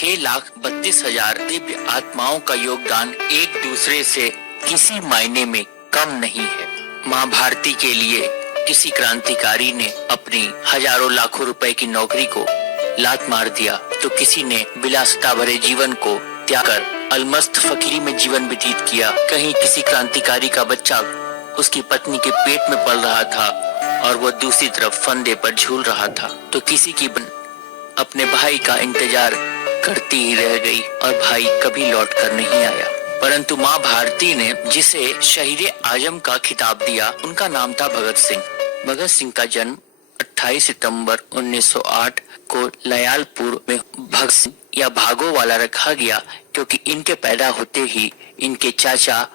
6,32,000 दिव्य आत्माओं का योगदान एक दूसरे से किसी मायने में कम नहीं है। माँ भारती के लिए किसी क्रांतिकारी ने अपनी हजारों लाखों रुपए की नौकरी को लात मार दिया तो किसी ने विलासिता भरे जीवन को त्याग कर अलमस्त फकीरी में जीवन व्यतीत किया। कहीं किसी क्रांतिकारी का बच्चा उसकी पत्नी के पेट में पल रहा था और वो दूसरी तरफ फंदे पर झूल रहा था, तो किसी की अपने भाई का इंतजार करती ही रह गई और भाई कभी लौट कर नहीं आया। परंतु माँ भारती ने जिसे शहीद आजम का खिताब दिया उनका नाम था भगत सिंह। भगत सिंह का जन्म 28 सितंबर 1908 को लयालपुर में भगत सिंह या भागो वाला रखा गया, क्योंकि इनके पैदा होते ही इनके चाचा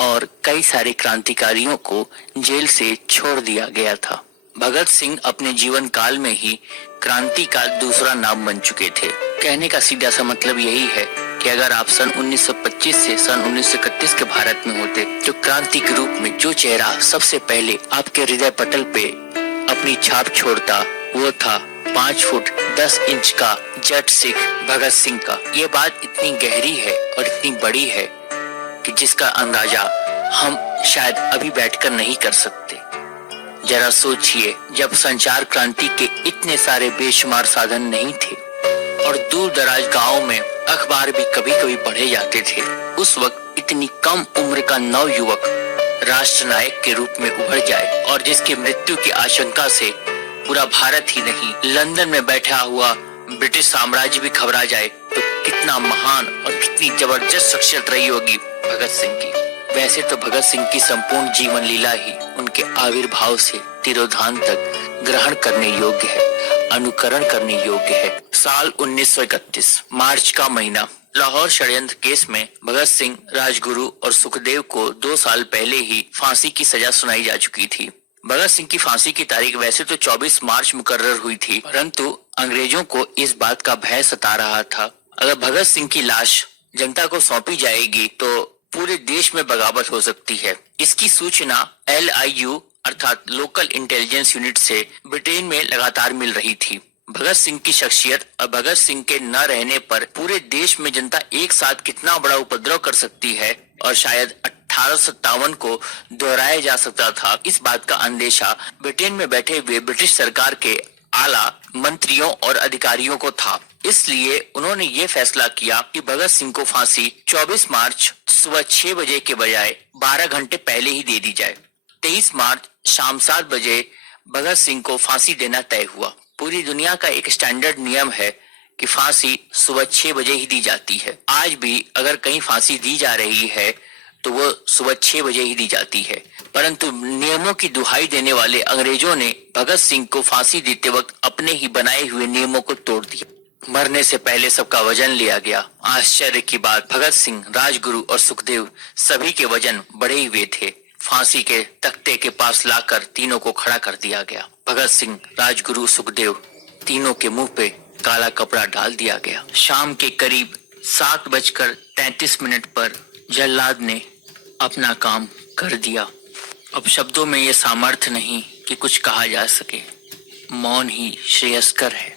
और कई सारे क्रांतिकारियों को जेल से छोड़ दिया गया था। भगत सिंह अपने जीवन काल में ही क्रांति का दूसरा नाम बन चुके थे। कहने का सीधा सा मतलब यही है कि अगर आप सन 1925 से सन 1931 के भारत में होते तो क्रांति के रूप में जो चेहरा सबसे पहले आपके हृदय पटल पे अपनी छाप छोड़ता वो था 5 फुट 10 इंच का जट सिख भगत सिंह का। ये बात इतनी गहरी है और इतनी बड़ी है कि जिसका अंदाजा हम शायद अभी बैठकर नहीं कर सकते। जरा सोचिए, जब संचार क्रांति के इतने सारे बेशुमार साधन नहीं थे और दूर दराज गाँव में अखबार भी कभी कभी पढ़े जाते थे, उस वक्त इतनी कम उम्र का नवयुवक राष्ट्र नायक के रूप में उभर जाए और जिसकी मृत्यु की आशंका से पूरा भारत ही नहीं लंदन में बैठा हुआ ब्रिटिश साम्राज्य भी घबरा जाए, तो कितना महान और कितनी जबरदस्त शख्सियत रही होगी भगत सिंह की। वैसे तो भगत सिंह की संपूर्ण जीवन लीला ही उनके आविर्भाव से तिरोधान तक ग्रहण करने योग्य है, अनुकरण करने योग्य है। साल 1931 मार्च का महीना। लाहौर षड्यंत्र केस में भगत सिंह, राजगुरु और सुखदेव को 2 साल पहले ही फांसी की सजा सुनाई जा चुकी थी। भगत सिंह की फांसी की तारीख वैसे तो 24 मार्च मुकर्रर हुई थी, परंतु अंग्रेजों को इस बात का भय सता रहा था, अगर भगत सिंह की लाश जनता को सौंपी जाएगी तो पूरे देश में बगावत हो सकती है। इसकी सूचना LIU अर्थात लोकल इंटेलिजेंस यूनिट से ब्रिटेन में लगातार मिल रही थी। भगत सिंह की शख्सियत और भगत सिंह के न रहने पर पूरे देश में जनता एक साथ कितना बड़ा उपद्रव कर सकती है और शायद 1857 को दोहराया जा सकता था, इस बात का अंदेशा ब्रिटेन में बैठे हुए ब्रिटिश सरकार के आला मंत्रियों और अधिकारियों को था। इसलिए उन्होंने ये फैसला किया कि भगत सिंह को फांसी 24 मार्च सुबह 6 बजे के बजाय 12 घंटे पहले ही दे दी जाए। 23 मार्च शाम 7 बजे भगत सिंह को फांसी देना तय हुआ। पूरी दुनिया का एक स्टैंडर्ड नियम है कि फांसी सुबह 6 बजे ही दी जाती है। आज भी अगर कहीं फांसी दी जा रही है तो वो सुबह 6 बजे ही दी जाती है, परंतु नियमों की दुहाई देने वाले अंग्रेजों ने भगत सिंह को फांसी देते वक्त अपने ही बनाए हुए नियमों को तोड़ दिया। मरने से पहले सबका वजन लिया गया। आश्चर्य की बात, भगत सिंह, राजगुरु और सुखदेव सभी के वजन बढ़े हुए थे। फांसी के तख्ते के पास लाकर तीनों को खड़ा कर दिया गया। भगत सिंह, राजगुरु, सुखदेव तीनों के मुंह पे काला कपड़ा डाल दिया गया। शाम के करीब 7:33 पर जल्लाद ने अपना काम कर दिया। अब शब्दों में ये सामर्थ्य नहीं कि कुछ कहा जा सके, मौन ही श्रेयस्कर है।